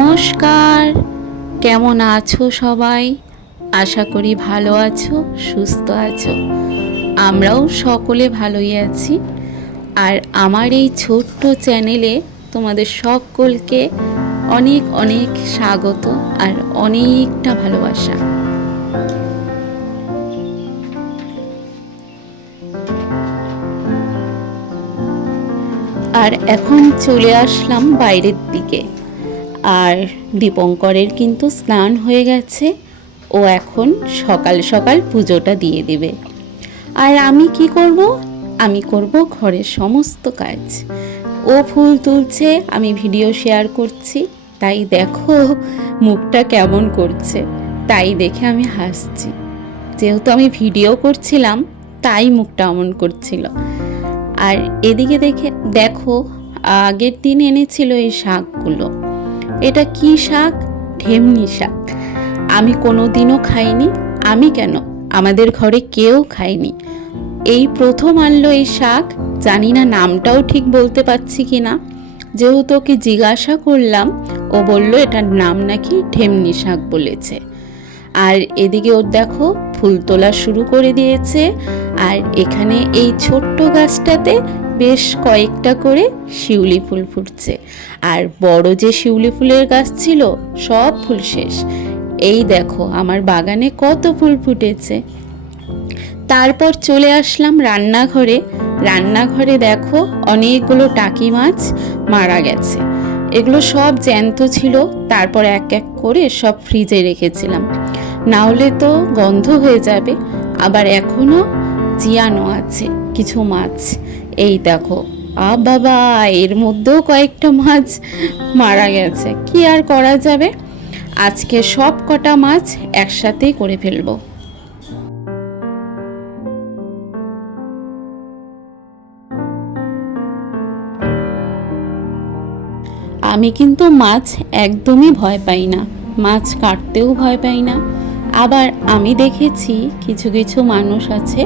নমস্কার। কেমন আছো সবাই? আশা করি ভালো আছো, সুস্থ আছো। আমরাও সকলে ভালোই আছি। আর আমার এই ছোট্ট চ্যানেলে তোমাদের সকলকে অনেক অনেক স্বাগত আর অনেকটা ভালোবাসা। আর এখন চলে আসলাম বাইরের দিকে। আর দীপঙ্করের কিন্তু স্নান হয়ে গেছে। ও এখন সকাল সকাল পুজোটা দিয়ে দেবে। আর আমি কি করব? আমি করব ঘরের সমস্ত কাজ। ও ফুল তুলছে, আমি ভিডিও শেয়ার করছি। তাই দেখো মুখটা কেমন করছে। তাই দেখে আমি হাসছি। যেহেতু আমি ভিডিও করছিলাম, তাই মুখটা অমন করছিল। আর এদিকে দেখে, দেখো, আগের দিন এনেছিল এই শাকগুলো। এটা কি শাক? ঢেমনি শাক। আমি কোনো দিনও খাইনি, আমি কেন? আমাদের ঘরে কেউ খায়নি। এই প্রথম আনলো এই শাক, জানি না নামটাও ঠিক বলতে পারছি কি না। যেহেতু ওকে জিজ্ঞাসা করলাম, ও বলল এটার নাম নাকি ঢেমনি শাক বলেছে। আর এদিকে ওর দেখো, ফুল তোলা শুরু করে দিয়েছে। আর এখানে এই ছোট্ট গাছটাতে বেশ কয়েকটা করে শিউলি ফুল ফুটছে। আর বড় যে শিউলি ফুলের গাছ ছিল, সব ফুল শেষ। এই দেখো, আমার বাগানে কত ফুল ফুটেছে। তারপর চলে আসলাম রান্নাঘরে। রান্নাঘরে দেখো, অনেকগুলো টাকি মাছ মারা গেছে। এগুলো সব জ্যান্ত ছিল, তারপর এক এক করে সব ফ্রিজে রেখেছিলাম। না হলে তো গন্ধ হয়ে যাবে। আবার এখনও জিয়ানো আছে, কিছু মাছ। এই দেখো আ বাবা এর মধ্যেও কয়েকটা মাছ মারা গেছে। কি আর করা যাবে? আজকে সব কটা মাছ একসাথেই করে ফেলব। আমি কিন্তু মাছ একদমই ভয় পাই না। মাছ কাটতেও ভয় পাই না। আবার আমি দেখেছি কিছু কিছু মানুষ আছে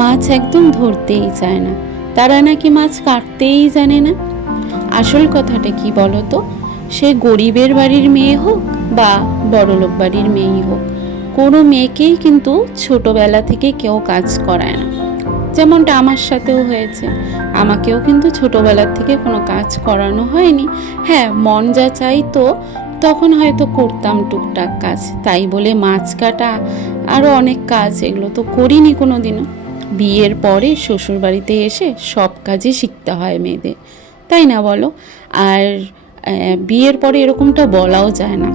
মাছ একদম ধরতেই চায় না। তারা নাকি মাছ কাটতেই জানে না। আসল কথাটা কি বলো তো সে গরিবের বাড়ির মেয়ে হোক বা বড়লোক বাড়ির মেয়েই হোক, কোনো মেয়েকেই কিন্তু ছোটবেলা থেকে কেউ কাজ করায় না। যেমনটা আমার সাথেও হয়েছে। আমাকেও কিন্তু ছোটবেলার থেকে কোনো কাজ করানো হয়নি। হ্যাঁ মন যা চাইতো তখন হয়তো করতাম টুকটাক কাজ। তাই বলে মাছ কাটা আরও অনেক কাজ, এগুলো তো করিনি কোনো দিনও বিয়ের পরে শ্বশুর বাড়িতে এসে সব কাজই শিখতে হয় মেয়েদের, তাই না বলো? আর বিয়ের পরে এরকমটা বলাও যায় না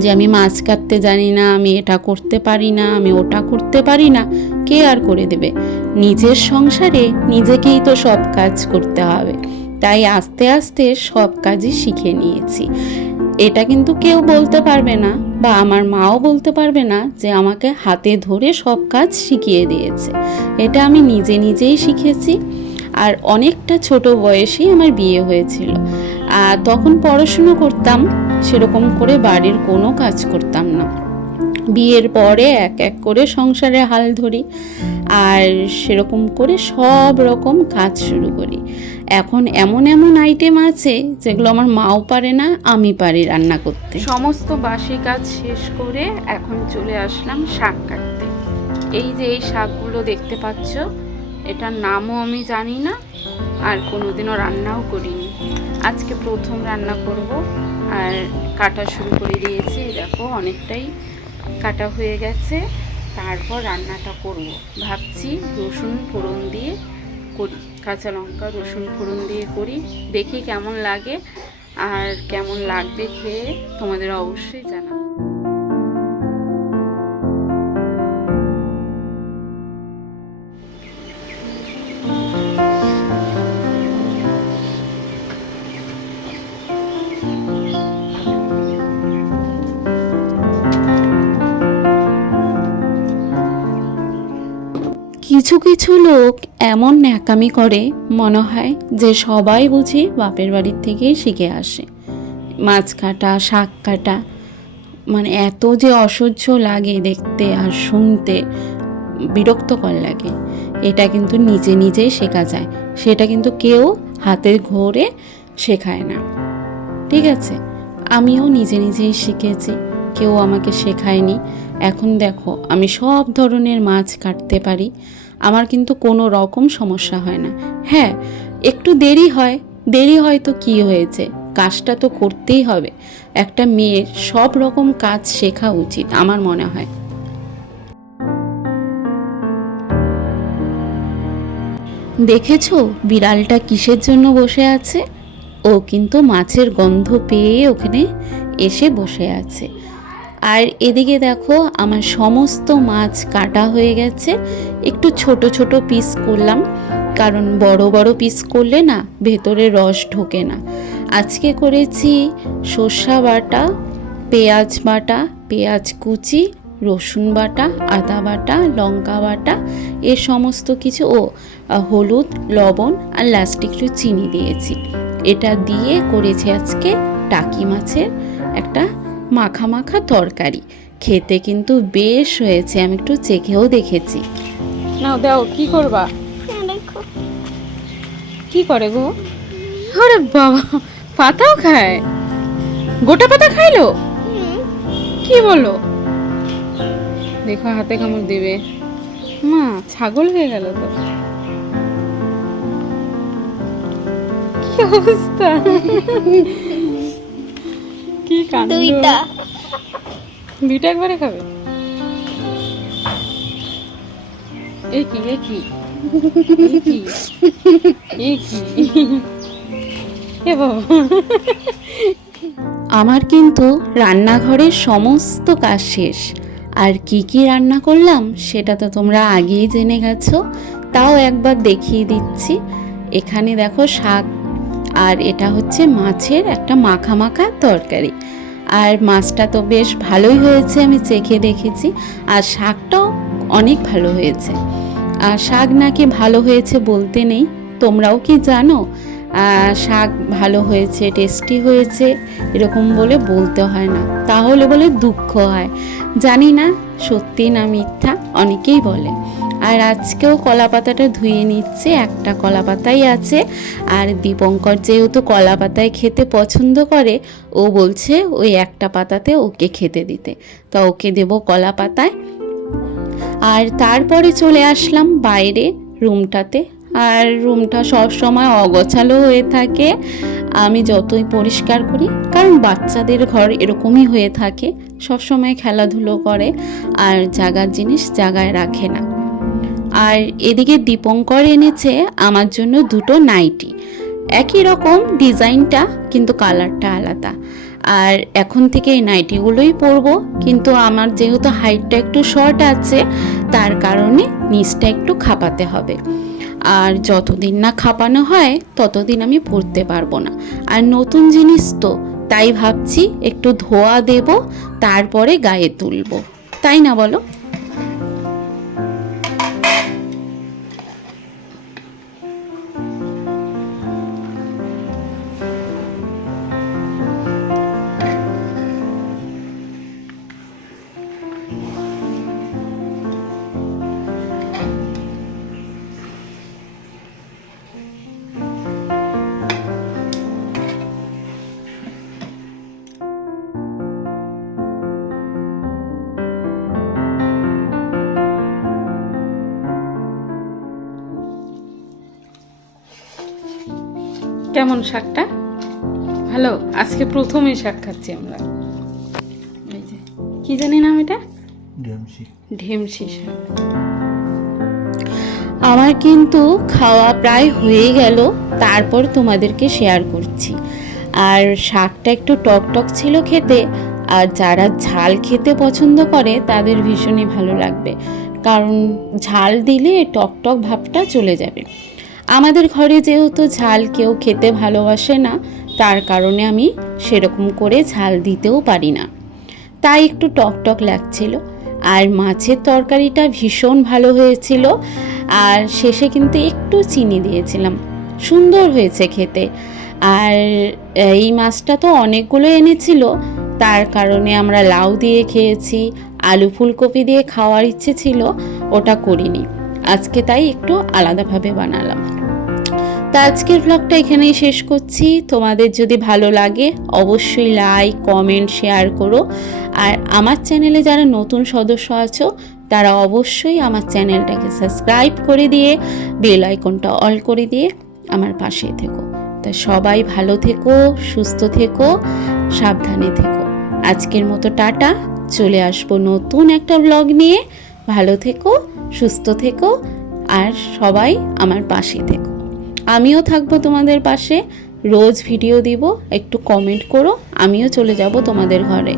যে আমি মাছ কাটতে জানি না, আমি এটা করতে পারি না, আমি ওটা করতে পারি না, কে আর করে দেবে? নিজের সংসারে নিজেকেই তো সব কাজ করতে হবে, তাই আস্তে আস্তে সব কাজই শিখে নিয়েছি। এটা কিন্তু কেউ বলতে পারবে না বা আমার মাও বলতে পারবে না যে আমাকে হাতে ধরে সব কাজ শিখিয়ে দিয়েছে। এটা আমি নিজে নিজেই শিখেছি আর অনেকটা ছোট বয়সেই আমার বিয়ে হয়েছিল। আর তখন পড়াশুনো করতাম, সেরকম করে বাড়ির কোনো কাজ করতাম না। বিয়ের পরে এক এক করে সংসারে হাল ধরি আর সেরকম করে সব রকম কাজ শুরু করি। এখন এমন এমন আইটেম আছে যেগুলো আমার মাও পারে না, আমি পারি রান্না করতে। সমস্ত বাসি কাজ শেষ করে এখন চলে আসলাম শাক কাটতে। এই যে এই শাকগুলো দেখতে পাচ্ছ, এটার নামও আমি জানি না, আর কোনোদিনও রান্নাও করিনি। আজকে প্রথম রান্না করব, আর কাটা শুরু করে দিয়েছি, দেখো অনেকটাই কাটা হয়ে গেছে। তারপর রান্নাটা করব। ভাবছি রসুন ফোড়ন দিয়ে করি। কাঁচা লঙ্কা, রসুন ফোড়ন দিয়ে করি। দেখি কেমন লাগে। আর কেমন লাগবে খেয়ে তোমাদের অবশ্যই জানাব। কিছু কিছু লোক এমন ন্যাকামি করে, মনে হয় যে সবাই বুঝি বাপের বাড়ির থেকেই শিখে আসে। মাছ কাটা, শাক কাটা মানে এত যে অসহ্য লাগে দেখতে আর শুনতে, বিরক্তকর লাগে। এটা কিন্তু নিজে নিজেই শেখা যায়। সেটা কিন্তু কেউ হাতের ঘোরে শেখায় না। ঠিক আছে, আমিও নিজে নিজেই শিখেছি। কেউ আমাকে শেখায়নি। এখন দেখো, আমি সব ধরনের মাছ কাটতে পারি। আমার কিন্তু কোনো রকম সমস্যা হয় না। হ্যাঁ একটু দেরি হয়, দেরি হয়তো কি হয়েছে? কাজটা তো করতেই হবে। একটা মেয়ের সব রকম কাজ শেখা উচিত আমার মনে হয়। দেখেছ বিড়ালটা কিসের জন্য বসে আছে? ও কিন্তু মাছের গন্ধ পেয়ে ওখানে এসে বসে আছে। আর এদিকে দেখো, আমার সমস্ত মাছ কাটা হয়ে গেছে। একটু ছোট ছোট পিস করলাম, কারণ বড় বড় পিস করলে না, ভেতরে রস ঢোকে না। আজকে করেছি সর্ষা বাটা, পেঁয়াজ বাটা, পেঁয়াজ কুচি, রসুন বাটা, আদা বাটা, লঙ্কা বাটা, এ সমস্ত কিছু ও হলুদ, লবণ আর লাস্টে একটু চিনি দিয়েছি। এটা দিয়ে করেছি আজকে টাকি মাছের একটা মাখা মাখা তরকারি। খেতে কিন্তু বেশ হয়েছে আমি একটু চেখেও দেখেছি। নাও দাও কি করবা? দেখো। কি করে গো? আরে বাবা পাতাও খায়? গোটা পাতা খাইলো? কি বলো? দেখো হাতে কামড় দিবে। মা ছাগল হয়ে গেল তো। কি অবস্থা? কি কাণ্ড? দুইটা। দুইটা একবারে খাবে? এ কি এ কি? এ কি? এ বাবা। আমার কিন্তু রান্নাঘরের সমস্ত কাজ শেষ। আর কি কি রান্না করলাম সেটা তো তোমরা আগেই জেনে গেছো। তাও একবার দেখিয়ে দিচ্ছি। এখানে দেখো শাক আর এটা হচ্ছে মাছের একটা মাখা মাখা তরকারি। আর মাছটা তো বেশ ভালোই হয়েছে, আমি চেখে দেখেছি। আর শাকটাও অনেক ভালো হয়েছে। আর শাক নাকি ভালো হয়েছে বলতে নেই, তোমরাও কি জানো? শাক ভালো হয়েছে, টেস্টি হয়েছে, এরকম বলে বলতে হয় না। তাহলে বলে দুঃখ হয়। জানি না, সত্যি না মিথ্যা, অনেকেই বলে। আর আজকেও কলা পাতাটা ধুয়ে নিচ্ছে, একটা কলা পাতাই আছে। আর দীপঙ্কর যেহেতু কলা পাতায় খেতে পছন্দ করে, ও বলছে ওই একটা পাতাতে ওকে খেতে দিতে। তা ওকে দেবো কলা পাতায় আর তারপরে চলে আসলাম বাইরে রুমটাতে। আর রুমটা সব সময় অগোছালো হয়ে থাকে। আমি যতই পরিষ্কার করি, কারণ বাচ্চাদের ঘর এরকমই হয়ে থাকে। সব সময় খেলাধুলো করে, আর জাগার জিনিস জাগায় রাখে না। আর এদিকে দীপঙ্কর এনেছে আমার জন্য দুটো নাইটি। একই রকম ডিজাইনটা, কিন্তু কালারটা আলাদা। আর এখন থেকে এই নাইটিগুলোই পরবো, কিন্তু আমার যেহেতু হাইটটা একটু শর্ট আছে, তার কারণে নিচটা একটু খাপাতে হবে। আর যতদিন না খাপানো হয়, ততদিন আমি পরতে পারব না। আর নতুন জিনিস তো, তাই ভাবছি একটু ধোয়া দেব, তারপরে গায়ে তুলবো। তাই না বলো? কেমন শাকটা? ভালো আজকে প্রথমেই শাক খাচ্ছি আমরা। এই যে কি জানি নাম এটা? ঢেমসি। শাক। আমার কিন্তু খাওয়া প্রায় হয়ে গেল তারপর তোমাদেরকে শেয়ার করছি। আর শাকটা একটু টক টক ছিল খেতে আর যারা ঝাল খেতে পছন্দ করে তাদের ভীষণই ভালো লাগবে। কারণ ঝাল দিলে টক টক ভাবটা চলে যাবে। আমাদের ঘরে যেহেতু ঝাল কেউ খেতে ভালোবাসে না, তার কারণে আমি সেরকম করে ঝাল দিতেও পারি না। তাই একটু টক টক লাগছিল, আর মাছের তরকারিটা ভীষণ ভালো হয়েছিল, আর শেষে কিন্তু একটু চিনি দিয়েছিলাম। সুন্দর হয়েছে খেতে, আর এই মাছটা তো অনেকগুলো এনেছিল, তার কারণে আমরা লাউ দিয়ে খেয়েছি, আলু ফুলকপি দিয়ে খাওয়ার ইচ্ছে ছিল, ওটা করিনি। আজকে তাই একটু আলাদাভাবে বানালাম। তা আজকের ব্লগটা এখানেই শেষ করছি। তোমাদের যদি ভালো লাগে, অবশ্যই লাইক কমেন্ট শেয়ার করো। আর আমার চ্যানেলে যারা নতুন সদস্য আছো, তারা অবশ্যই আমার চ্যানেলটাকে সাবস্ক্রাইব করে দিয়ে বেল আইকনটা অল করে দিয়ে আমার পাশে থেকো। তা সবাই ভালো থেকো, সুস্থ থেকো, সাবধানে থেকো। আজকের মতো টাটা, চলে আসব নতুন একটা ব্লগ নিয়ে। ভালো থেকো, সুস্থ থেকো, আর সবাই আমার পাশে থেকো। আমিও থাকব তোমাদের পাশে, রোজ ভিডিও দিব, একটু কমেন্ট করো, আমিও চলে যাব তোমাদের ঘরে।